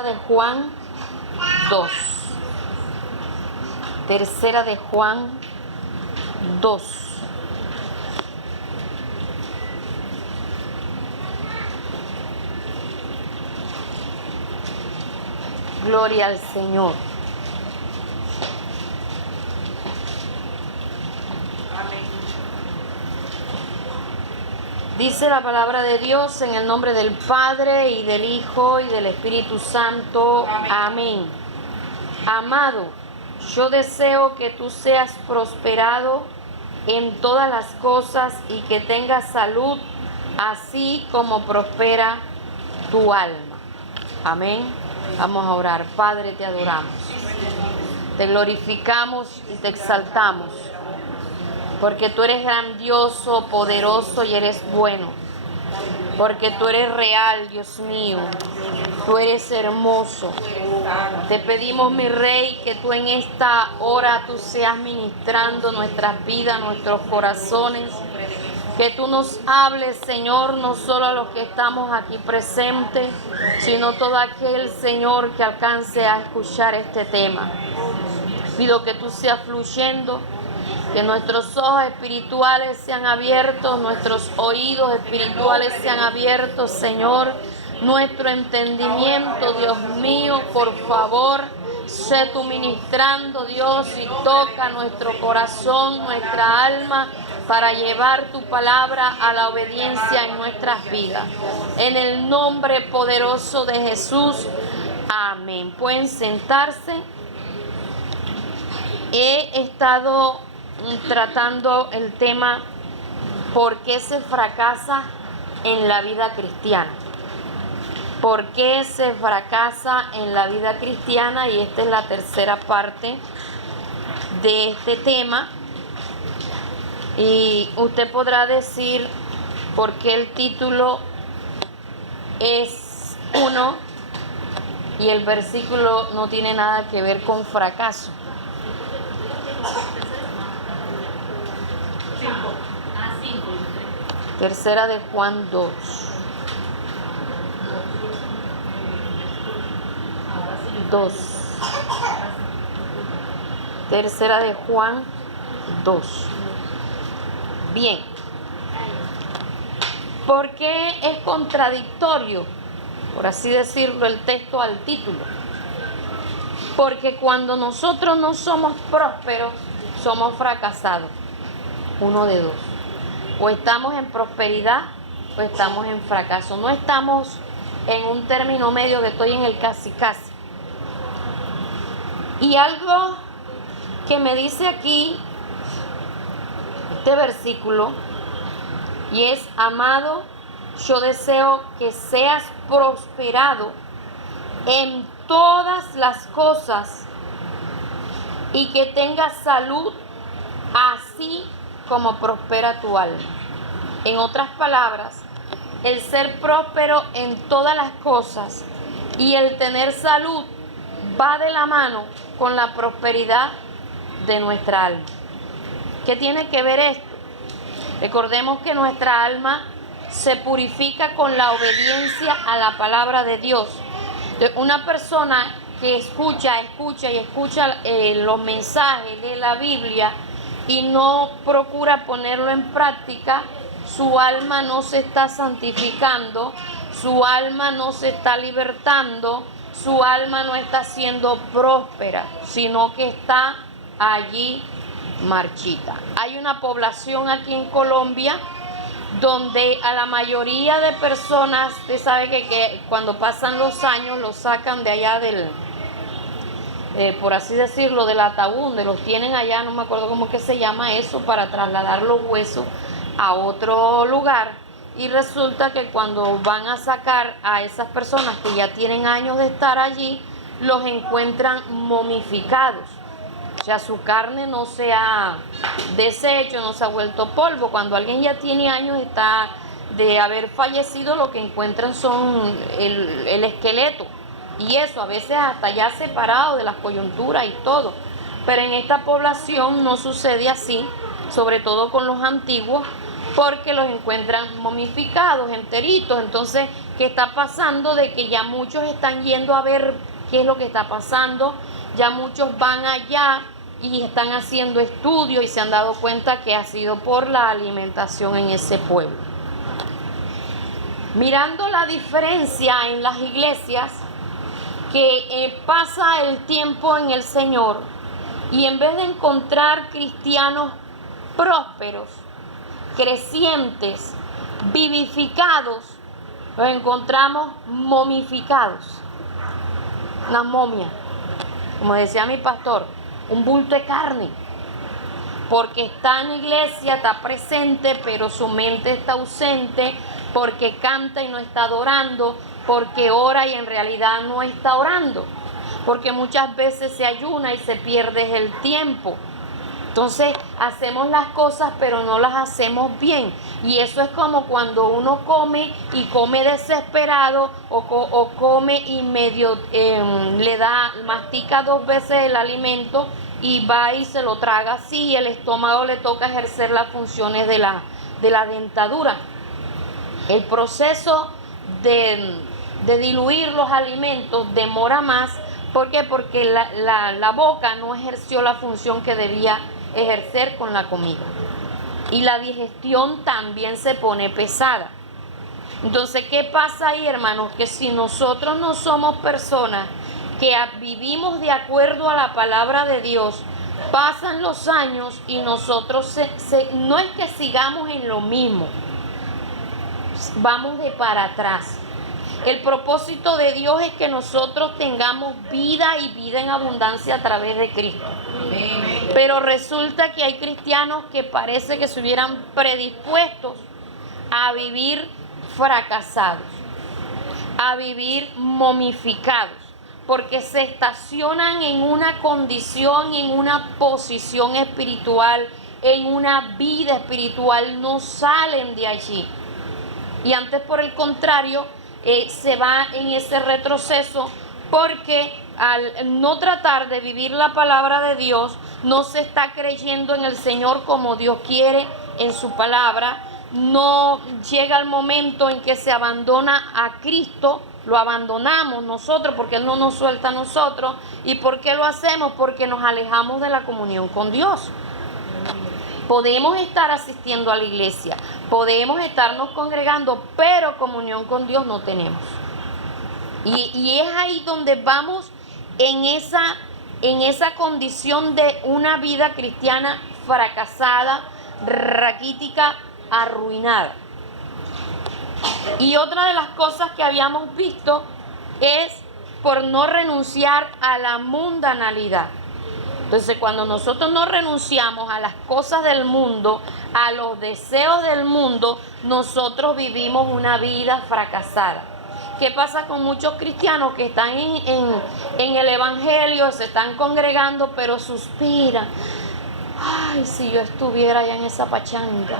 de Juan 2. Tercera de Juan 2. Gloria al Señor. Amén. Dice la palabra de Dios en el nombre del Padre y del Hijo y del Espíritu Santo. Amén. Amado, yo deseo que tú seas prosperado en todas las cosas y que tengas salud, así como prospera tu alma. Amén. Vamos a orar. Padre, te adoramos, te glorificamos y te exaltamos, porque tú eres grandioso, poderoso y eres bueno, porque tú eres real, Dios mío, tú eres hermoso. Te pedimos, mi Rey, que tú en esta hora tú seas ministrando nuestras vidas, nuestros corazones, que tú nos hables, Señor, no solo a los que estamos aquí presentes, sino todo aquel, Señor, que alcance a escuchar este tema. Pido que tú seas fluyendo, que nuestros ojos espirituales sean abiertos, nuestros oídos espirituales sean abiertos, Señor, nuestro entendimiento, Dios mío, por favor, sé tú ministrando, Dios, y toca nuestro corazón, nuestra alma, para llevar tu palabra a la obediencia en nuestras vidas. En el nombre poderoso de Jesús, amén. Pueden sentarse. He estado tratando el tema ¿por qué se fracasa en la vida cristiana? ¿Por qué se fracasa en la vida cristiana? Y esta es la tercera parte de este tema. Y usted podrá decir por qué el título es 1 y el versículo no tiene nada que ver con fracaso. 5. Tercera de Juan 2. Tercera de Juan 2. Bien. ¿Por qué es contradictorio, por así decirlo, el texto al título? Porque cuando nosotros no somos prósperos, somos fracasados. Uno de dos. O estamos en prosperidad o estamos en fracaso. No estamos en un término medio que estoy en el casi casi. Y algo que me dice aquí este versículo, y es: amado, yo deseo que seas prosperado en todas las cosas y que tengas salud, así como prospera tu alma. En otras palabras, el ser próspero en todas las cosas y el tener salud va de la mano con la prosperidad de nuestra alma. ¿Qué tiene que ver esto? Recordemos que nuestra alma se purifica con la obediencia a la palabra de Dios. Una persona que escucha los mensajes de la Biblia y no procura ponerlo en práctica, su alma no se está santificando, su alma no se está libertando, su alma no está siendo próspera, sino que está allí marchita. Hay una población aquí en Colombia donde a la mayoría de personas, usted sabe que cuando pasan los años los sacan de allá del, por así decirlo, del ataúd, donde los tienen allá, no me acuerdo cómo que se llama eso, para trasladar los huesos a otro lugar. Y resulta que cuando van a sacar a esas personas que ya tienen años de estar allí, los encuentran momificados. O sea, su carne no se ha deshecho, no se ha vuelto polvo. Cuando alguien ya tiene años de haber fallecido, lo que encuentran son el esqueleto. Y eso, a veces hasta ya separado de las coyunturas y todo. Pero en esta población no sucede así, sobre todo con los antiguos, porque los encuentran momificados, enteritos. Entonces, ¿qué que está pasando de que ya muchos están yendo a ver qué es lo que está pasando, ya muchos van allá y están haciendo estudios y se han dado cuenta que ha sido por la alimentación en ese pueblo. Mirando la diferencia en las iglesias, que pasa el tiempo en el Señor y en vez de encontrar cristianos prósperos, crecientes, vivificados, los encontramos momificados, una momia, como decía mi pastor, un bulto de carne, porque está en la iglesia, está presente, pero su mente está ausente, porque canta y no está adorando, porque ora y en realidad no está orando, porque muchas veces se ayuna y se pierde el tiempo. Entonces hacemos las cosas pero no las hacemos bien, y eso es como cuando uno come y come desesperado o come y medio mastica 2 veces el alimento y va y se lo traga así, y el estómago le toca ejercer las funciones de la dentadura. El proceso de diluir los alimentos demora más. ¿Por qué? Porque la boca no ejerció la función que debía ejercer con la comida. Y la digestión también se pone pesada. Entonces, ¿qué pasa ahí, hermanos? Que si nosotros no somos personas que vivimos de acuerdo a la palabra de Dios, pasan los años y nosotros no es que sigamos en lo mismo, vamos de para atrás. El propósito de Dios es que nosotros tengamos vida y vida en abundancia a través de Cristo. Pero resulta que hay cristianos que parece que se hubieran predispuestos a vivir fracasados, a vivir momificados, porque se estacionan en una condición, en una posición espiritual, en una vida espiritual, no salen de allí. Y antes, por el contrario, se va en ese retroceso, porque al no tratar de vivir la palabra de Dios, no se está creyendo en el Señor como Dios quiere en su palabra, no llega el momento en que se abandona a Cristo, lo abandonamos nosotros porque Él no nos suelta a nosotros. ¿Y por qué lo hacemos? Porque nos alejamos de la comunión con Dios. Podemos estar asistiendo a la iglesia, podemos estarnos congregando, pero comunión con Dios no tenemos. Y es ahí donde vamos en esa condición de una vida cristiana fracasada, raquítica, arruinada. Y otra de las cosas que habíamos visto es por no renunciar a la mundanalidad. Entonces, cuando nosotros no renunciamos a las cosas del mundo, a los deseos del mundo, nosotros vivimos una vida fracasada. ¿Qué pasa con muchos cristianos que están en el evangelio, se están congregando, pero suspiran? Ay, si yo estuviera allá en esa pachanga.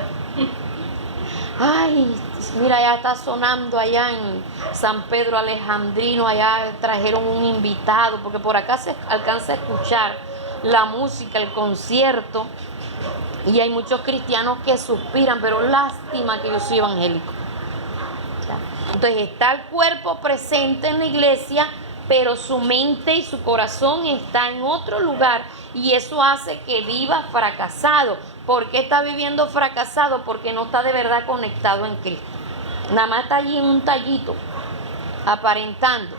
Ay, mira, ya está sonando allá en San Pedro Alejandrino, allá trajeron un invitado, porque por acá se alcanza a escuchar la música, el concierto, y hay muchos cristianos que suspiran, pero lástima que yo soy evangélico. Entonces está el cuerpo presente en la iglesia, pero su mente y su corazón está en otro lugar, y eso hace que viva fracasado. ¿Por qué está viviendo fracasado? Porque no está de verdad conectado en Cristo. Nada más está allí en un tallito, aparentando,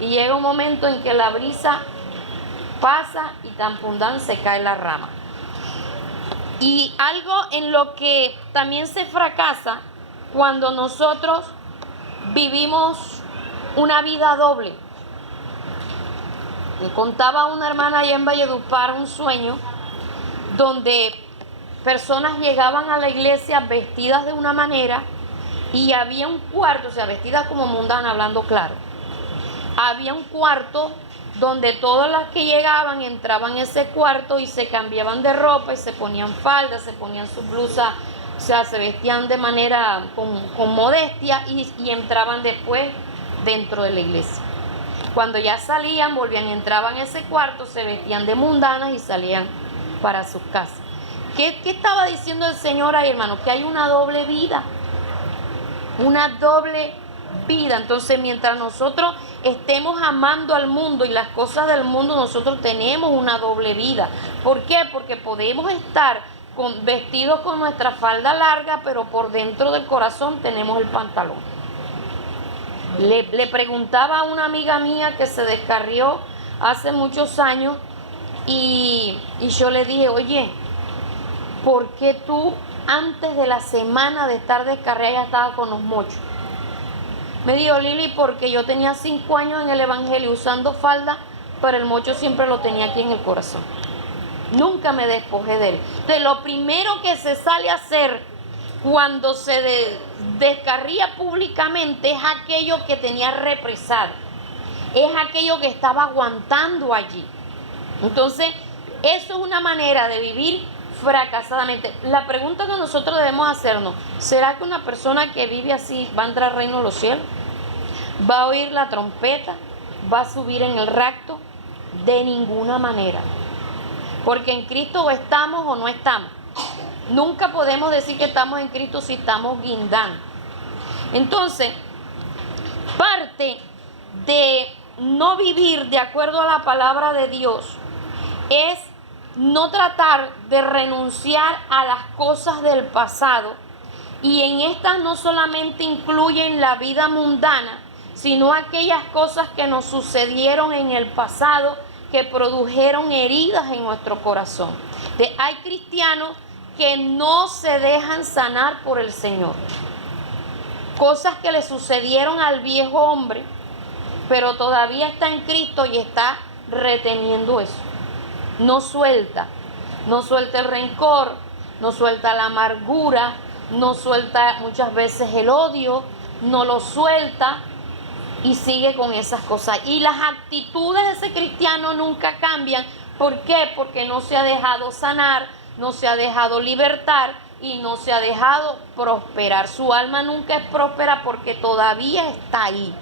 y llega un momento en que la brisa pasa y tan pundán se cae la rama. Y algo en lo que también se fracasa cuando nosotros vivimos una vida doble. Me contaba una hermana allá en Valledupar un sueño donde personas llegaban a la iglesia vestidas de una manera y había un cuarto, o sea, vestidas como mundana, hablando claro. Había un cuarto donde todas las que llegaban entraban en ese cuarto y se cambiaban de ropa y se ponían faldas, se ponían sus blusas, o sea, se vestían de manera con modestia y entraban después dentro de la iglesia. Cuando ya salían, entraban en ese cuarto, se vestían de mundanas y salían para sus casas. ¿Qué estaba diciendo el Señor ahí, hermano? Que hay una doble vida, una doble vida. Entonces, mientras nosotros estemos amando al mundo y las cosas del mundo, nosotros tenemos una doble vida. ¿Por qué? Porque podemos estar vestidos con nuestra falda larga, pero por dentro del corazón tenemos el pantalón. Le preguntaba a una amiga mía que se descarrió hace muchos años y yo le dije, oye, ¿por qué tú antes de la semana de estar descarriada ya estaba con los mochos? Me dijo, Lili, porque yo tenía 5 años en el evangelio usando falda, pero el mocho siempre lo tenía aquí en el corazón. Nunca me despojé de él. Entonces, lo primero que se sale a hacer cuando se descarría públicamente es aquello que tenía represado. Es aquello que estaba aguantando allí. Entonces, eso es una manera de vivir fracasadamente. La pregunta que nosotros debemos hacernos, ¿será que una persona que vive así va a entrar al reino de los cielos? ¿Va a oír la trompeta? ¿Va a subir en el rapto? De ninguna manera. Porque en Cristo o estamos o no estamos. Nunca podemos decir que estamos en Cristo si estamos guindando. Entonces, parte de no vivir de acuerdo a la palabra de Dios es no tratar de renunciar a las cosas del pasado, y en estas no solamente incluyen la vida mundana, sino aquellas cosas que nos sucedieron en el pasado que produjeron heridas en nuestro corazón. Hay cristianos que no se dejan sanar por el Señor. Cosas que le sucedieron al viejo hombre, pero todavía está en Cristo y está reteniendo eso. No suelta el rencor, no suelta la amargura, no suelta muchas veces el odio, no lo suelta y sigue con esas cosas. Y las actitudes de ese cristiano nunca cambian. ¿Por qué? Porque no se ha dejado sanar, no se ha dejado libertar y no se ha dejado prosperar. Su alma nunca es próspera porque todavía está ahí.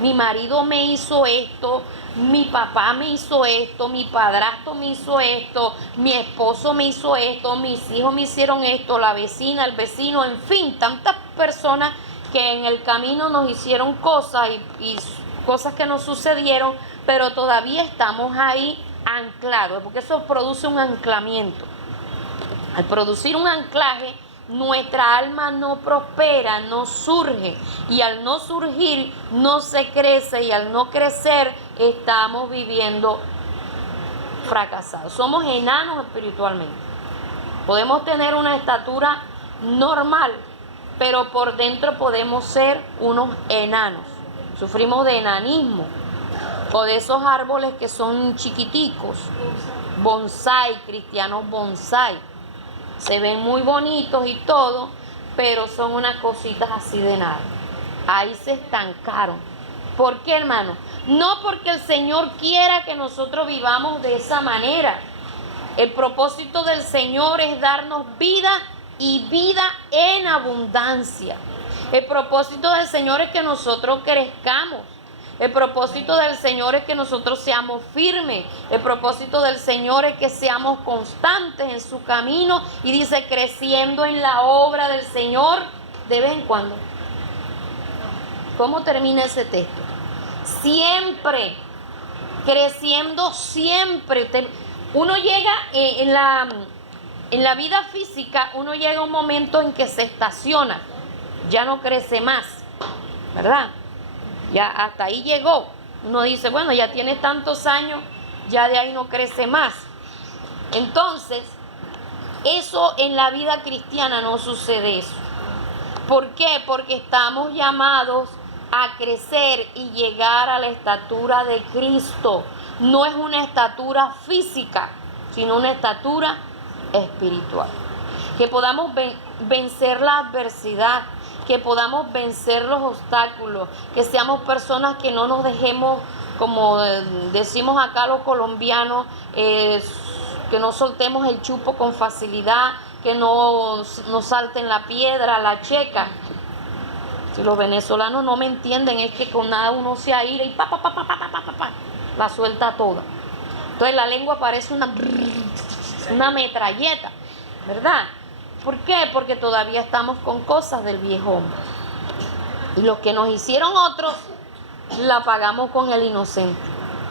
Mi marido me hizo esto, mi papá me hizo esto, mi padrastro me hizo esto, mi esposo me hizo esto, mis hijos me hicieron esto, la vecina, el vecino, en fin, tantas personas que en el camino nos hicieron cosas y cosas que nos sucedieron, pero todavía estamos ahí anclados, porque eso produce un anclamiento. Al producir un anclaje, nuestra alma no prospera, no surge, y al no surgir no se crece, y al no crecer estamos viviendo fracasados. Somos enanos espiritualmente. Podemos tener una estatura normal, pero por dentro podemos ser unos enanos. Sufrimos de enanismo, o de esos árboles que son chiquiticos, bonsai, cristianos bonsai. Se ven muy bonitos y todo, pero son unas cositas así de nada. Ahí se estancaron. ¿Por qué, hermano? No porque el Señor quiera que nosotros vivamos de esa manera. El propósito del Señor es darnos vida y vida en abundancia. El propósito del Señor es que nosotros crezcamos. El propósito del Señor es que nosotros seamos firmes. El propósito del Señor es que seamos constantes en su camino. Y dice, creciendo en la obra del Señor de vez en cuando. ¿Cómo termina ese texto? Siempre. Creciendo siempre. Uno llega en la vida física, uno llega a un momento en que se estaciona. Ya no crece más, ¿verdad? Ya hasta ahí llegó. Uno dice, bueno, ya tienes tantos años, ya de ahí no crece más. Entonces, eso en la vida cristiana no sucede eso. ¿Por qué? Porque estamos llamados a crecer y llegar a la estatura de Cristo. No es una estatura física, sino una estatura espiritual. Que podamos vencer la adversidad, que podamos vencer los obstáculos, que seamos personas que no nos dejemos, como decimos acá los colombianos, que no soltemos el chupo con facilidad, que no nos salten la piedra, la checa. Si los venezolanos no me entienden, es que con nada uno se aira y la suelta toda. Entonces la lengua parece una metralleta, ¿verdad? ¿Por qué? Porque todavía estamos con cosas del viejo hombre. Y los que nos hicieron otros, la pagamos con el inocente.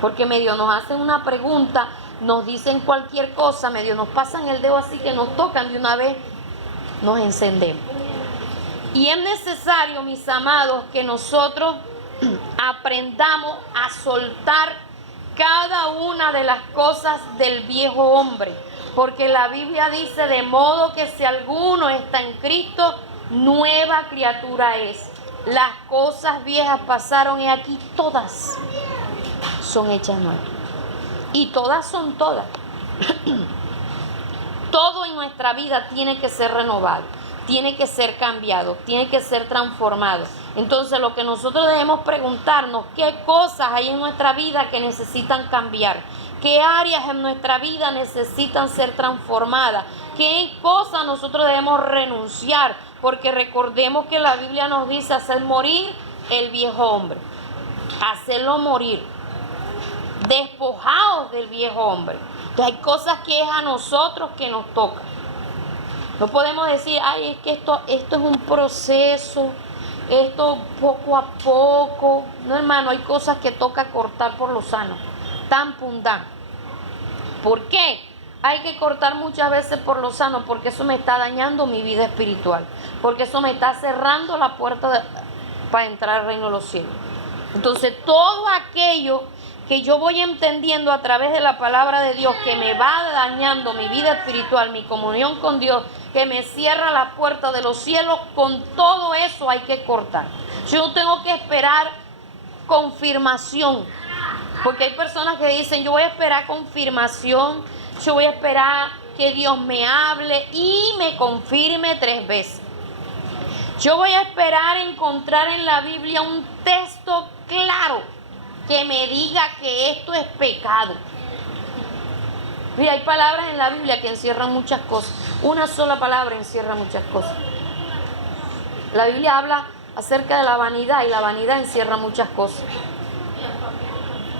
Porque medio nos hacen una pregunta, nos dicen cualquier cosa, medio nos pasan el dedo así que nos tocan de una vez, nos encendemos. Y es necesario, mis amados, que nosotros aprendamos a soltar cada una de las cosas del viejo hombre. Porque la Biblia dice, de modo que si alguno está en Cristo, nueva criatura es. Las cosas viejas pasaron y aquí todas son hechas nuevas. Y todas son todas. Todo en nuestra vida tiene que ser renovado, tiene que ser cambiado, tiene que ser transformado. Entonces lo que nosotros debemos preguntarnos, ¿qué cosas hay en nuestra vida que necesitan cambiar? ¿Qué áreas en nuestra vida necesitan ser transformadas? ¿Qué cosas nosotros debemos renunciar? Porque recordemos que la Biblia nos dice hacer morir el viejo hombre. Hacerlo morir. Despojados del viejo hombre. Entonces hay cosas que es a nosotros que nos toca. No podemos decir, ay, es que esto es un proceso, esto poco a poco. No, hermano, hay cosas que toca cortar por lo sano. Tan pundán. ¿Por qué? Hay que cortar muchas veces por lo sano, porque eso me está dañando mi vida espiritual. Porque eso me está cerrando la puerta para entrar al reino de los cielos. Entonces, todo aquello que yo voy entendiendo a través de la palabra de Dios, que me va dañando mi vida espiritual, mi comunión con Dios, que me cierra la puerta de los cielos, con todo eso hay que cortar. Yo no tengo que esperar confirmación, porque hay personas que dicen, yo voy a esperar confirmación, yo voy a esperar que Dios me hable y me confirme 3 veces. Yo voy a esperar encontrar en la Biblia un texto claro que me diga que esto es pecado. Mira, hay palabras en la Biblia que encierran muchas cosas. Una sola palabra encierra muchas cosas. La Biblia habla acerca de la vanidad y la vanidad encierra muchas cosas.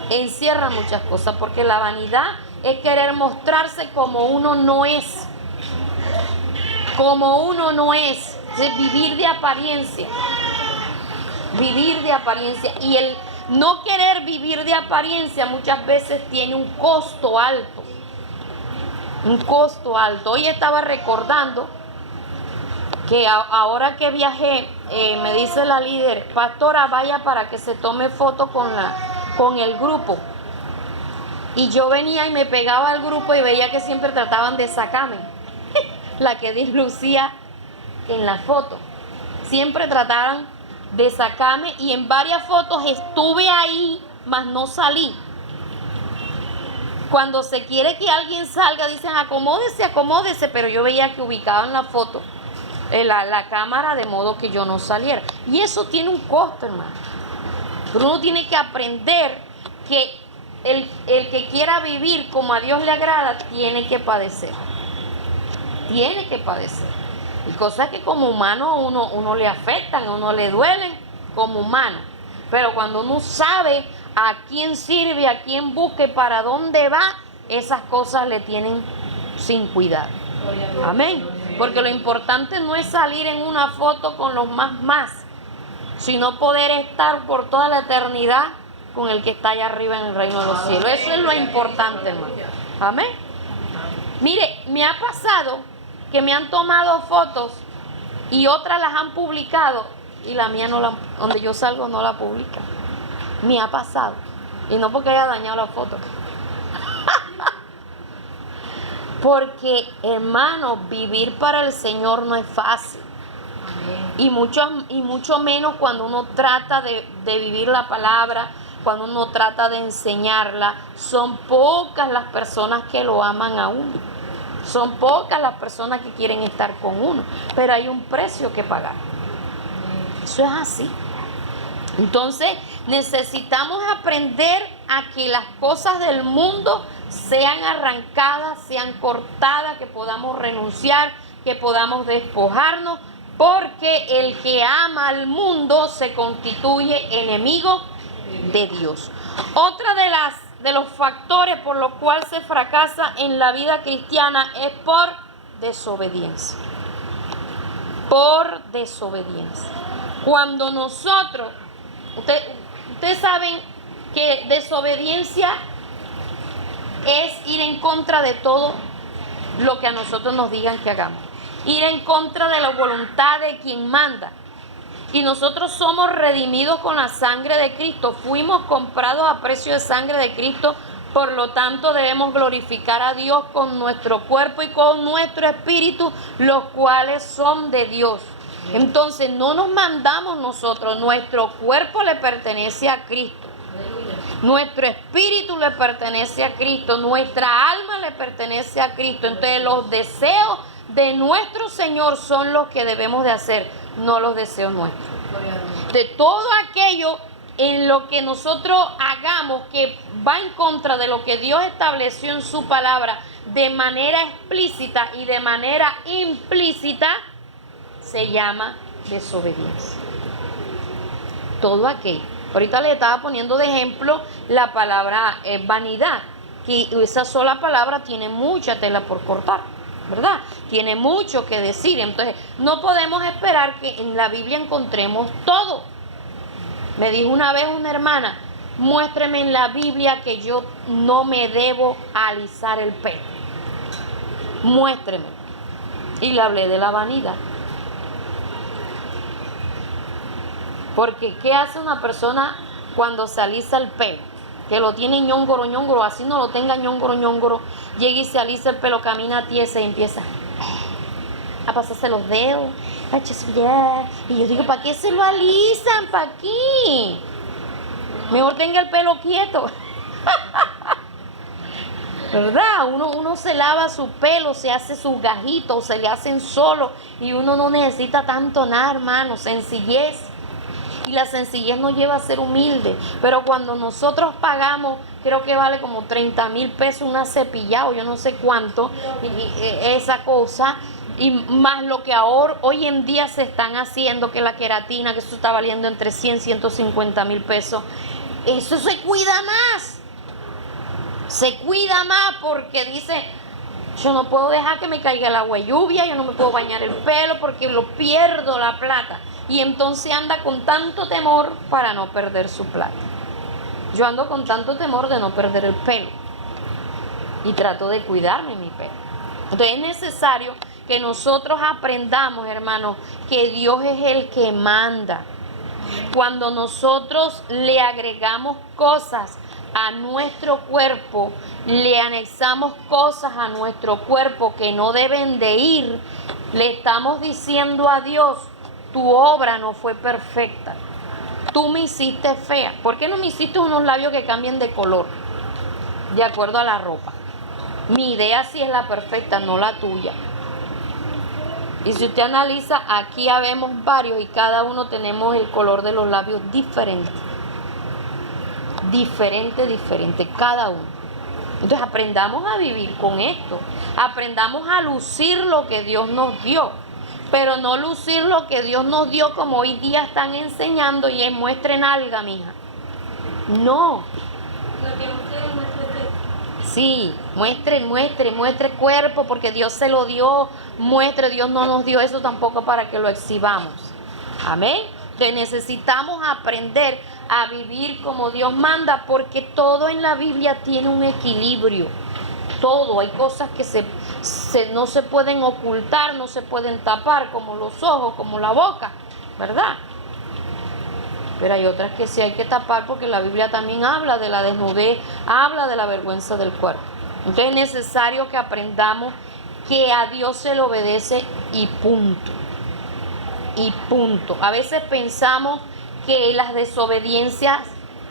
Encierra muchas cosas porque la vanidad es querer mostrarse como uno no es. Como uno no es. Es vivir de apariencia. Vivir de apariencia. Y el no querer vivir de apariencia muchas veces tiene un costo alto. Un costo alto. Hoy estaba recordando que ahora que viajé, me dice la líder, pastora, vaya para que se tome foto con el grupo. Y yo venía y me pegaba al grupo y veía que siempre trataban de sacarme. La que dislucía en la foto. Siempre trataban de sacarme y en varias fotos estuve ahí, mas no salí. Cuando se quiere que alguien salga, dicen acomódese, acomódese, pero yo veía que ubicaban la foto, la cámara, de modo que yo no saliera. Y eso tiene un costo, hermano. Pero uno tiene que aprender que el que quiera vivir como a Dios le agrada, tiene que padecer. Tiene que padecer. Y cosas que como humano a uno le afectan, a uno le duelen como humano. Pero cuando uno sabe a quién sirve, a quién busca y para dónde va, esas cosas le tienen sin cuidado. Amén. Porque lo importante no es salir en una foto con los más, sino poder estar por toda la eternidad con el que está allá arriba en el reino de los cielos. Eso es lo importante, hermano. Amén. Mire, me ha pasado que me han tomado fotos y otras las han publicado y la mía no donde yo salgo no la publica. Me ha pasado. Y no porque haya dañado la foto. Porque, hermano, vivir para el Señor no es fácil. Y mucho menos cuando uno trata de vivir la palabra, cuando uno trata de enseñarla. Son pocas las personas que lo aman a uno. Son pocas las personas que quieren estar con uno. Pero hay un precio que pagar. Eso es así. Entonces necesitamos aprender a que las cosas del mundo sean arrancadas, sean cortadas, que podamos renunciar, que podamos despojarnos, porque el que ama al mundo se constituye enemigo de Dios. Otra de los factores por los cuales se fracasa en la vida cristiana es por desobediencia. Por desobediencia. Cuando nosotros, ustedes saben que desobediencia es ir en contra de todo lo que a nosotros nos digan que hagamos. Ir en contra de la voluntad de quien manda. Y nosotros somos redimidos con la sangre de Cristo. Fuimos comprados a precio de sangre de Cristo. Por lo tanto, debemos glorificar a Dios con nuestro cuerpo y con nuestro espíritu, los cuales son de Dios. Entonces, no nos mandamos nosotros. Nuestro cuerpo le pertenece a Cristo. Nuestro espíritu le pertenece a Cristo. Nuestra alma le pertenece a Cristo. Entonces, los deseos de nuestro Señor son los que debemos de hacer, no los deseos nuestros. De todo aquello en lo que nosotros hagamos que va en contra de lo que Dios estableció en su palabra de manera explícita y de manera implícita, se llama desobediencia. Todo aquello. Ahorita le estaba poniendo de ejemplo la palabra vanidad, que esa sola palabra tiene mucha tela por cortar, ¿verdad? Tiene mucho que decir. Entonces, no podemos esperar que en la Biblia encontremos todo. Me dijo una vez una hermana, muéstreme en la Biblia que yo no me debo alisar el pelo. Muéstreme. Y le hablé de la vanidad. Porque ¿qué hace una persona cuando se alisa el pelo? Que lo tiene ñongoro, así no lo tenga ñongoro, llega y se alisa el pelo, camina tiesa y empieza a pasarse los dedos, a chasquillar. Y yo digo, ¿para qué se lo alisan? ¿Para qué? Mejor tenga el pelo quieto. ¿Verdad? Uno se lava su pelo, se hace sus gajitos, se le hacen solo y uno no necesita tanto nada, hermano, sencillez. Y la sencillez nos lleva a ser humilde. Pero cuando nosotros pagamos, creo que vale como 30,000 pesos una cepillado, yo no sé cuánto, esa cosa, y más lo que ahora, hoy en día se están haciendo, que la queratina, que eso está valiendo entre 100, 150,000 pesos. Eso se cuida más. Se cuida más porque dice, yo no puedo dejar que me caiga el agua de lluvia, yo no me puedo bañar el pelo porque lo pierdo la plata. Y entonces anda con tanto temor para no perder su plata. Yo ando con tanto temor de no perder el pelo. Y trato de cuidarme mi pelo. Entonces es necesario que nosotros aprendamos, hermanos, que Dios es el que manda. Cuando nosotros le agregamos cosas a nuestro cuerpo, le anexamos cosas a nuestro cuerpo que no deben de ir, le estamos diciendo a Dios, tu obra no fue perfecta. Tú me hiciste fea. ¿Por qué no me hiciste unos labios que cambien de color? De acuerdo a la ropa. Mi idea sí es la perfecta, no la tuya. Y si usted analiza, aquí habemos varios y cada uno tenemos el color de los labios diferente. Diferente, cada uno. Entonces aprendamos a vivir con esto. Aprendamos a lucir lo que Dios nos dio. Pero no lucir lo que Dios nos dio como hoy día están enseñando y es muestren alga, mija. No. Sí, muestre cuerpo porque Dios se lo dio. Muestre, Dios no nos dio eso tampoco para que lo exhibamos. Amén. Entonces necesitamos aprender a vivir como Dios manda porque todo en la Biblia tiene un equilibrio. Todo, hay cosas que no se pueden ocultar, no se pueden tapar, como los ojos, como la boca, ¿verdad? Pero hay otras que sí hay que tapar porque la Biblia también habla de la desnudez, habla de la vergüenza del cuerpo. Entonces es necesario que aprendamos que a Dios se le obedece y punto. Y punto. A veces pensamos que las desobediencias,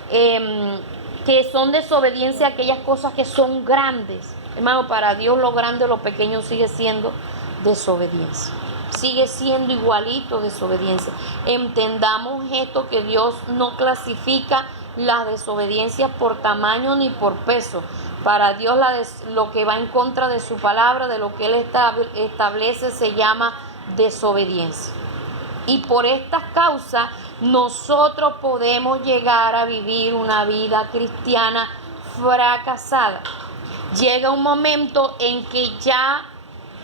que son desobediencia aquellas cosas que son grandes. Hermano, para Dios lo grande o lo pequeño sigue siendo desobediencia. Sigue siendo igualito desobediencia. Entendamos esto, que Dios no clasifica las desobediencias por tamaño ni por peso. Para Dios lo que va en contra de su palabra, de lo que Él establece, se llama desobediencia. Y por estas causas nosotros podemos llegar a vivir una vida cristiana fracasada. Llega un momento en que ya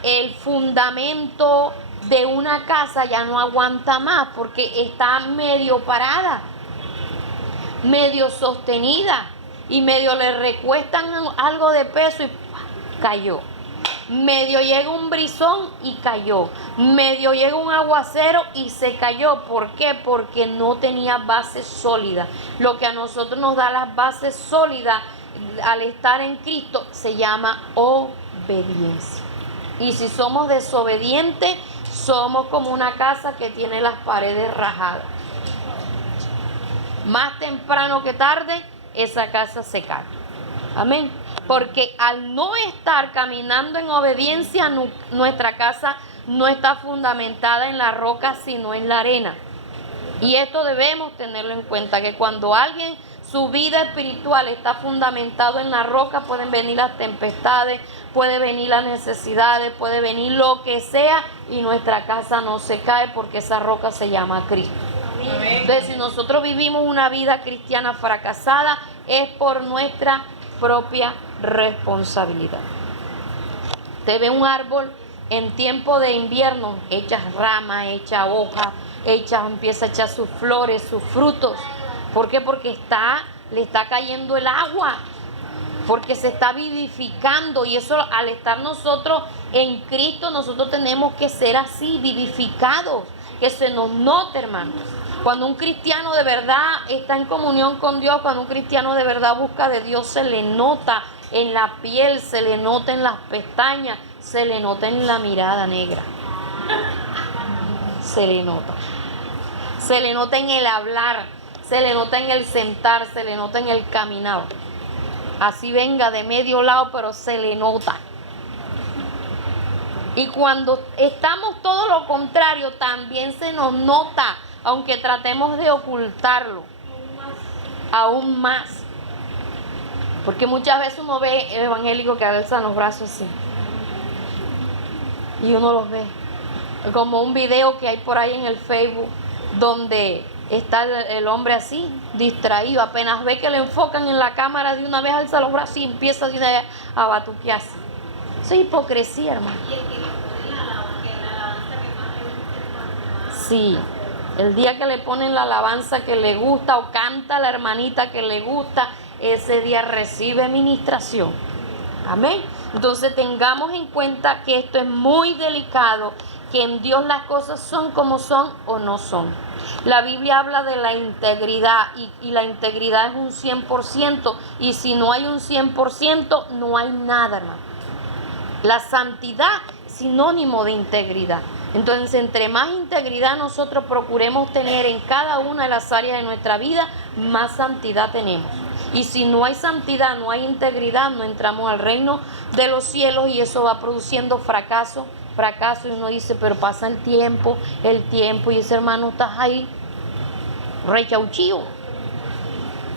el fundamento de una casa ya no aguanta más porque está medio parada, medio sostenida y medio le recuestan algo de peso y cayó. Medio llega un brizón y cayó. Medio llega un aguacero y se cayó. ¿Por qué? Porque no tenía base sólida. Lo que a nosotros nos da las bases sólidas al estar en Cristo se llama obediencia. Y si somos desobedientes, somos como una casa que tiene las paredes rajadas. Más temprano que tarde, esa casa se cae. Amén. Porque al no estar caminando en obediencia, nuestra casa no está fundamentada en la roca, sino en la arena. Y esto debemos tenerlo en cuenta, que cuando alguien, su vida espiritual está fundamentado en la roca, pueden venir las tempestades, puede venir las necesidades, puede venir lo que sea, y nuestra casa no se cae porque esa roca se llama Cristo. Entonces, si nosotros vivimos una vida cristiana fracasada, es por nuestra propia responsabilidad. Te ve un árbol en tiempo de invierno, echa ramas, echa hojas, empieza a echar sus flores, sus frutos. ¿Por qué? Porque le está cayendo el agua, porque se está vivificando, y eso al estar nosotros en Cristo, nosotros tenemos que ser así, vivificados, que se nos note, hermanos. Cuando un cristiano de verdad está en comunión con Dios, cuando un cristiano de verdad busca de Dios, se le nota en la piel, se le nota en las pestañas, se le nota en la mirada negra. Se le nota. Se le nota en el hablar, se le nota en el sentar, se le nota en el caminar. Así venga de medio lado, pero se le nota. Y cuando estamos todo lo contrario, también se nos nota, aunque tratemos de ocultarlo. Aún más. Porque muchas veces uno ve evangélicos que alzan los brazos así. Y uno los ve. Como un video que hay por ahí en el Facebook, donde está el hombre así, distraído. Apenas ve que le enfocan en la cámara, de una vez alza los brazos y empieza de una vez a batuquearse. Eso es hipocresía, hermano. Sí, el día que le ponen la alabanza que le gusta o canta la hermanita que le gusta, ese día recibe ministración. Amén. Entonces tengamos en cuenta que esto es muy delicado, que en Dios las cosas son como son o no son. La Biblia habla de la integridad y la integridad es un 100%, y si no hay un 100% no hay nada, hermano. La santidad es sinónimo de integridad. Entonces, entre más integridad nosotros procuremos tener en cada una de las áreas de nuestra vida, más santidad tenemos. Y si no hay santidad, no hay integridad, no entramos al reino de los cielos, y eso va produciendo fracaso, y uno dice, pero pasa el tiempo, y ese hermano está ahí, rechauchío,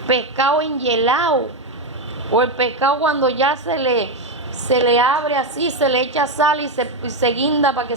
pescado enhielado, o el pescado cuando ya se le abre así, se le echa sal y se guinda para que